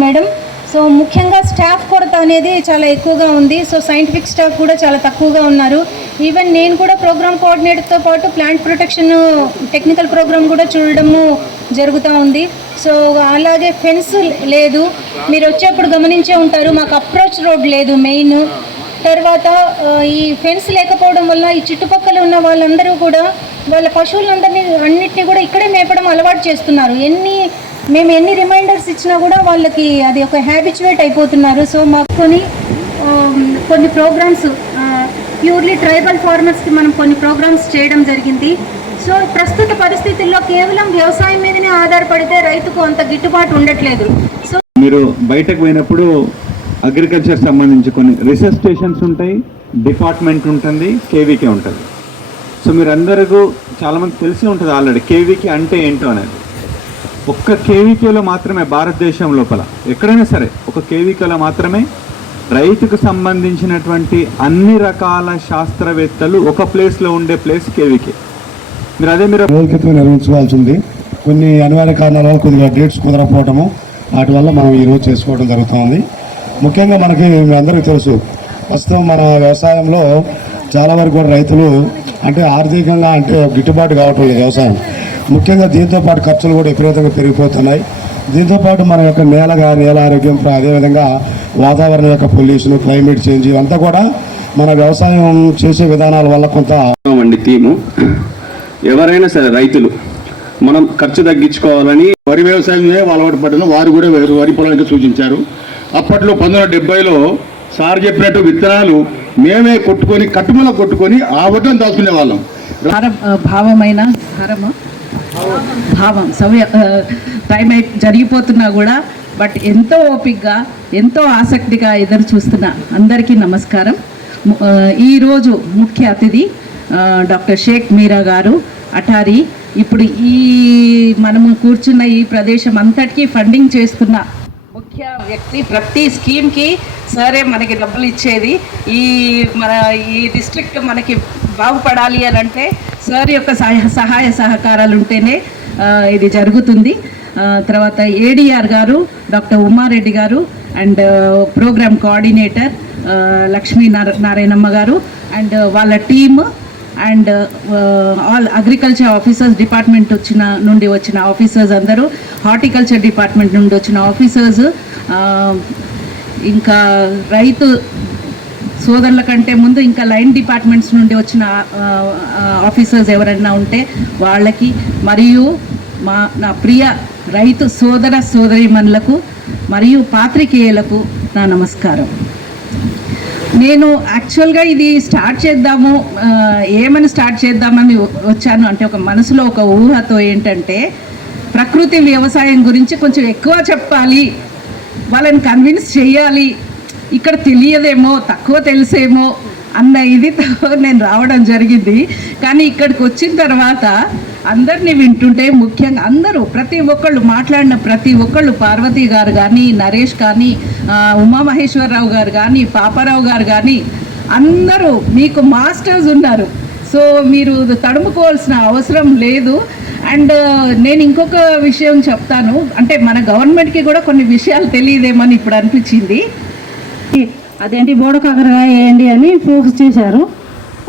Madam, so ముఖ్యంగా staff కొరత అనేది చాలా ఎక్కువగా ఉంది. సో సైంటిఫిక్ స్టాఫ్ కూడా చాలా తక్కువగా ఉన్నారు. ఈవెన్ నేను కూడా ప్రోగ్రామ్ కోఆర్డినేటర్తో పాటు ప్లాంట్ ప్రొటెక్షన్ టెక్నికల్ ప్రోగ్రామ్ కూడా చూడడము జరుగుతూ ఉంది. సో అలాగే ఫెన్స్ లేదు, మీరు వచ్చేప్పుడు గమనించే ఉంటారు, మాకు అప్రోచ్ రోడ్ లేదు మెయిన్. తర్వాత ఈ ఫెన్స్ లేకపోవడం వల్ల ఈ చుట్టుపక్కల ఉన్న వాళ్ళందరూ కూడా వాళ్ళ అన్నిటినీ కూడా ఇక్కడే మేపడం అలవాటు చేస్తున్నారు. మేము ఎన్ని రిమైండర్స్ ఇచ్చినా కూడా వాళ్ళకి అది ఒక హ్యాబిచువేట్ అయిపోతున్నారు. సో మాకు కొన్ని ప్రోగ్రామ్స్ ప్యూర్లీ ట్రైబల్ ఫార్మర్స్కి మనం కొన్ని ప్రోగ్రామ్స్ చేయడం జరిగింది. సో ప్రస్తుత పరిస్థితుల్లో కేవలం వ్యవసాయం మీదనే ఆధారపడితే రైతుకు అంత గిట్టుబాటు ఉండట్లేదు. సో మీరు బయటకు పోయినప్పుడు అగ్రికల్చర్ సంబంధించి కొన్ని రీసెర్చ్ స్టేషన్స్ ఉంటాయి, డిపార్ట్మెంట్ ఉంటుంది, కేవీకే ఉంటుంది. సో మీరు అందరికీ చాలామంది తెలిసి ఉంటుంది ఆల్రెడీ కేవీకే అంటే ఏంటో అనేది. ఒక్క కేవీకేలో మాత్రమే భారతదేశం లోపల ఎక్కడైనా సరే ఒక కేవీకేలో మాత్రమే రైతుకు సంబంధించినటువంటి అన్ని రకాల శాస్త్రవేత్తలు ఒక ప్లేస్లో ఉండే ప్లేస్ కేవీకే. మీరు రోజులతో నిర్వహించుకోవాల్సి ఉంది. కొన్ని అనివార్య కారణాల వల్ల కొద్దిగా డేట్స్ కుదరకపోవటము, వాటి వల్ల మనం ఈరోజు చేసుకోవడం జరుగుతుంది. ముఖ్యంగా మనకి మీ అందరికీ తెలుసు, ప్రస్తుతం మన వ్యవసాయంలో చాలా వరకు కూడా రైతులు అంటే ఆర్థికంగా అంటే గిట్టుబాటు కావటం లేదు వ్యవసాయం. ముఖ్యంగా దీంతోపాటు ఖర్చులు కూడా విపరీతంగా పెరిగిపోతున్నాయి. దీంతోపాటు మన యొక్క నేల ఆరోగ్యం, అదేవిధంగా వాతావరణం యొక్క పొల్యూషన్, క్లైమేట్ చేంజ్ ఇవంతా కూడా మన వ్యవసాయం చేసే విధానాల వల్ల కొంత థీము. ఎవరైనా సరే రైతులు మనం ఖర్చు తగ్గించుకోవాలని వరి వ్యవసాయమే అలవాటు పడిన వారు కూడా వరి పొలానికి సూచించారు. అప్పట్లో 1970లో సార్ చెప్పినట్టు విత్తనాలు మేమే కొట్టుకొని కట్టుమల కొట్టుకొని ఆ వడ్లను దాచుకునే వాళ్ళం. భావమైన భావం టైం జరిగిపోతున్నా కూడా బట్ ఎంతో ఓపికగా ఎంతో ఆసక్తిగా ఎదురు చూస్తున్న అందరికీ నమస్కారం. ఈరోజు ముఖ్య అతిథి డాక్టర్ షేక్ మీరా గారు అటారీ. ఇప్పుడు మనము కూర్చున్న ఈ ప్రదేశం అంతటికీ ఫండింగ్ చేస్తున్న ముఖ్య వ్యక్తి. ప్రతి స్కీమ్కి సరే మనకి డబ్బులు ఇచ్చేది. ఈ డిస్ట్రిక్ట్ మనకి బాగుపడాలి అని అంటే సార్ యొక్క సహాయ సహకారాలు ఉంటేనే ఇది జరుగుతుంది. తర్వాత ఏడిఆర్ గారు డాక్టర్ ఉమారెడ్డి గారు and program coordinator Lakshmi Narayanamma గారు అండ్ వాళ్ళ team and all agriculture officers department నుండి వచ్చిన ఆఫీసర్స్ అందరూ, హార్టికల్చర్ డిపార్ట్మెంట్ నుండి వచ్చిన ఆఫీసర్స్, ఇంకా రైతు సోదరుల కంటే ముందు ఇంకా లైన్ డిపార్ట్మెంట్స్ నుండి వచ్చిన ఆఫీసర్స్ ఎవరైనా ఉంటే వాళ్ళకి, మరియు నా ప్రియ రైతు సోదరీమణులకు మరియు పాత్రికేయులకు నా నమస్కారం. నేను యాక్చువల్గా ఇది స్టార్ట్ చేద్దామని వచ్చాను అంటే ఒక మనసులో ఒక ఊహతో ఏంటంటే ప్రకృతి వ్యవసాయం గురించి కొంచెం ఎక్కువ చెప్పాలి, వాళ్ళని కన్విన్స్ చేయాలి, ఇక్కడ తెలియదేమో తక్కువ తెలిసేమో అన్న ఇదితో నేను రావడం జరిగింది. కానీ ఇక్కడికి వచ్చిన తర్వాత అందరినీ వింటుంటే ముఖ్యంగా అందరూ మాట్లాడిన ప్రతి ఒక్కళ్ళు పార్వతి గారు కానీ, నరేష్ కానీ, ఉమామహేశ్వరరావు గారు కానీ, పాపారావు గారు కానీ అందరూ మీకు మాస్టర్స్ ఉన్నారు. సో మీరు తడుముకోవాల్సిన అవసరం లేదు. అండ్ నేను ఇంకొక విషయం చెప్తాను, అంటే మన గవర్నమెంట్కి కూడా కొన్ని విషయాలు తెలియదేమని ఇప్పుడు అనిపించింది. అదేంటి బోడకాకరకాయ వేయండి అని ఫోకస్ చేశారు.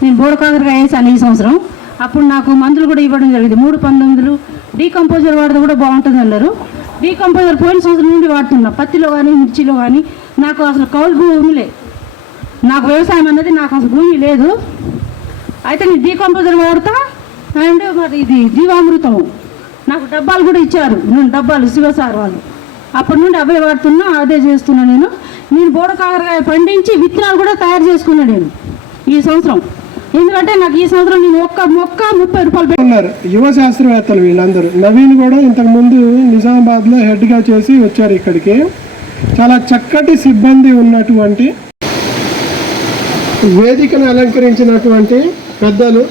నేను బోడకాకరకాయ వేసాను ఈ సంవత్సరం. అప్పుడు నాకు మందులు కూడా ఇవ్వడం జరిగింది. 3-19 డీకంపోజర్ వాడితే కూడా బాగుంటుంది అన్నారు. డీకంపోజర్ పోయిన సంవత్సరం నుండి వాడుతున్నా, పత్తిలో కానీ మిర్చిలో కానీ. నాకు అసలు కౌలు భూమి లేదు, నాకు వ్యవసాయం అనేది నాకు అసలు భూమి లేదు. అయితే నేను డీకంపోజర్ వాడుతా అండ్ మరి ఇది జీవామృతము నాకు డబ్బాలు కూడా ఇచ్చారు. నేను డబ్బాలు శివసార్ వాళ్ళు అప్పటి నుండి అవే వాడుతున్నా, అదే చేస్తున్నా. నేను బోడకాకరకాయ పండించి విత్తనాలు కూడా తయారు చేసుకున్నా నేను ఈ సంవత్సరం. ఎందుకంటే నాకు ఈ సంవత్సరం నేను ఒక్క మొక్క 30 రూపాయలు ఉన్నారు. యువ శాస్త్రవేత్తలు వీళ్ళందరూ. నవీన్ కూడా ఇంతకుముందు నిజామాబాద్లో హెడ్గా చేసి వచ్చారు ఇక్కడికి. చాలా చక్కటి సిబ్బంది ఉన్నటువంటి వేదికను అలంకరించినటువంటి పెద్దలు,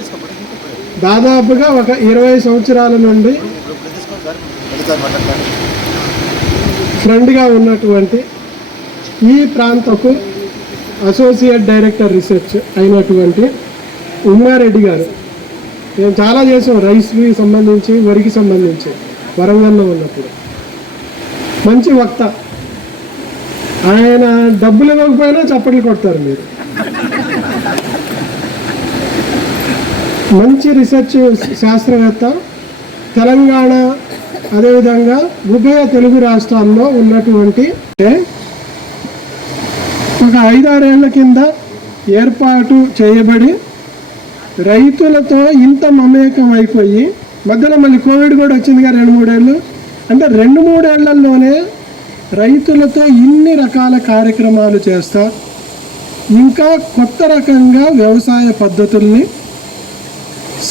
దాదాపుగా ఒక 20 సంవత్సరాల నుండి ఫ్రెండ్గా ఉన్నటువంటి ఈ ప్రాంతపు అసోసియేట్ డైరెక్టర్ రీసెర్చ్ అయినటువంటి ఉమారెడ్డి గారు మేము చాలా చేసాం, రైస్కి సంబంధించి, వరికి సంబంధించి వరంగల్లో ఉన్నప్పుడు. మంచి వక్త ఆయన, డబ్బులు ఇవ్వకపోయినా చప్పట్లు కొడతారు మీరు. మంచి రీసెర్చ్ శాస్త్రవేత్త. తెలంగాణ అదేవిధంగా ఉభయ తెలుగు రాష్ట్రాల్లో ఉన్నటువంటి ఒక 5-6 ఏళ్ల కింద ఏర్పాటు చేయబడి రైతులతో ఇంత మమేకం అయిపోయి, మధ్యలో మళ్ళీ కోవిడ్ కూడా వచ్చిందిగా 2-3 ఏళ్ళు. అంటే 2-3 ఏళ్లలోనే రైతులతో ఇన్ని రకాల కార్యక్రమాలు చేస్తా, ఇంకా కొత్త రకంగా వ్యవసాయ పద్ధతుల్ని,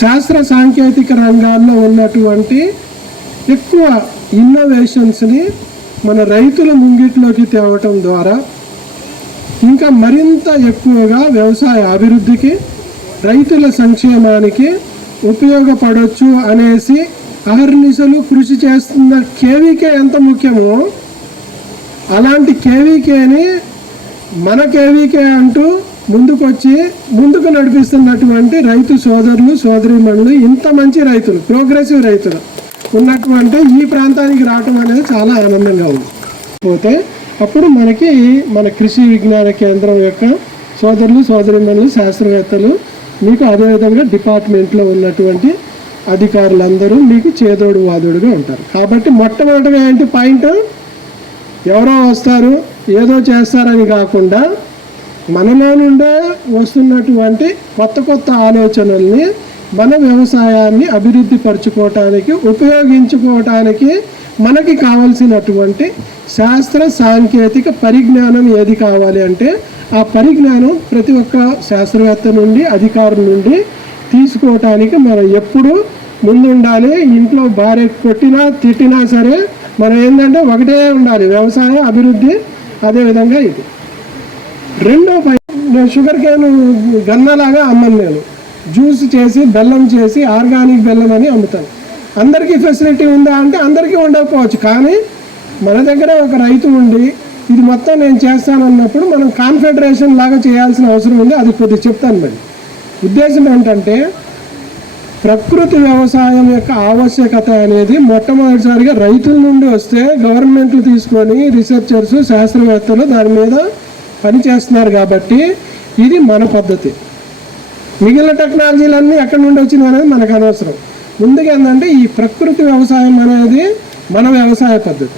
శాస్త్ర సాంకేతిక రంగాల్లో ఉన్నటువంటి ఎక్కువ ఇన్నోవేషన్స్ని మన రైతుల ముంగిట్లోకి తేవటం ద్వారా ఇంకా మరింత ఎక్కువగా వ్యవసాయ అభివృద్ధికి, రైతుల సంక్షేమానికి ఉపయోగపడవచ్చు అనేసి అహర్నిశలు కృషి చేస్తున్న కేవీకే ఎంత ముఖ్యమో, అలాంటి కేవీకేని మన కేవీకే అంటూ ముందుకు నడిపిస్తున్నటువంటి రైతు సోదరులు సోదరీమణులు, ఇంత మంచి రైతులు, ప్రోగ్రెసివ్ రైతులు ఉన్నటువంటి ఈ ప్రాంతానికి రావటం అనేది చాలా ఆనందంగా ఉంది. పోతే అప్పుడు మనకి మన కృషి విజ్ఞాన కేంద్రం యొక్క సోదరులు సోదరీమణులు శాస్త్రవేత్తలు మీకు, అదేవిధంగా డిపార్ట్మెంట్లో ఉన్నటువంటి అధికారులందరూ మీకు చేదోడు వాదోడుగా ఉంటారు. కాబట్టి మొట్టమొదటిగా ఏంటి పాయింట్, ఎవరో వస్తారు ఏదో చేస్తారని కాకుండా మనలో నుండే వస్తున్నటువంటి కొత్త ఆలోచనల్ని మన వ్యవసాయాన్ని అభివృద్ధి పరచుకోవటానికి, ఉపయోగించుకోవటానికి మనకి కావలసినటువంటి శాస్త్ర సాంకేతిక పరిజ్ఞానం ఏది కావాలి అంటే ఆ పరిజ్ఞానం ప్రతి ఒక్క శాస్త్రవేత్త నుండి, అధికారుల నుండి తీసుకోవటానికి మనం ఎప్పుడు ముందు ఉండాలి. ఇంట్లో భార్య కొట్టినా తిట్టినా సరే మనం ఏంటంటే ఒకటే ఉండాలి, వ్యవసాయ అభివృద్ధి. అదేవిధంగా ఇది రెండో నేను షుగర్ కేన్ గన్నలాగా అమ్మను, నేను జ్యూస్ చేసి బెల్లం చేసి ఆర్గానిక్ బెల్లం అని అమ్ముతాను. అందరికీ ఫెసిలిటీ ఉందా అంటే అందరికీ ఉండకపోవచ్చు, కానీ మన దగ్గర ఒక రైతు ఉండి ఇది మొత్తం నేను చేస్తానన్నప్పుడు మనం కాన్ఫెడరేషన్ లాగా చేయాల్సిన అవసరం ఉంది. అది కొద్దిగా చెప్తాను. మరి ఉద్దేశం ఏంటంటే ప్రకృతి వ్యవసాయం యొక్క ఆవశ్యకత అనేది మొట్టమొదటిసారిగా రైతుల నుండి వస్తే గవర్నమెంట్లు తీసుకొని రీసెర్చర్స్ శాస్త్రవేత్తలు దాని మీద పనిచేస్తున్నారు. కాబట్టి ఇది మన పద్ధతి. మిగిలిన టెక్నాలజీలన్నీ ఎక్కడి నుండి వచ్చినాయి అనేది మనకు అనవసరం. ముందుగా ఏంటంటే ఈ ప్రకృతి వ్యవసాయం అనేది మన వ్యవసాయ పద్ధతి.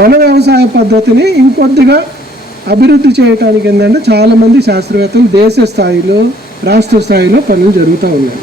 మన వ్యవసాయ పద్ధతిని ఇంకొద్దిగా అభివృద్ధి చేయడానికి ఏంటంటే చాలామంది శాస్త్రవేత్తలు దేశ స్థాయిలో, రాష్ట్ర స్థాయిలో పనులు జరుగుతూ ఉన్నాయి.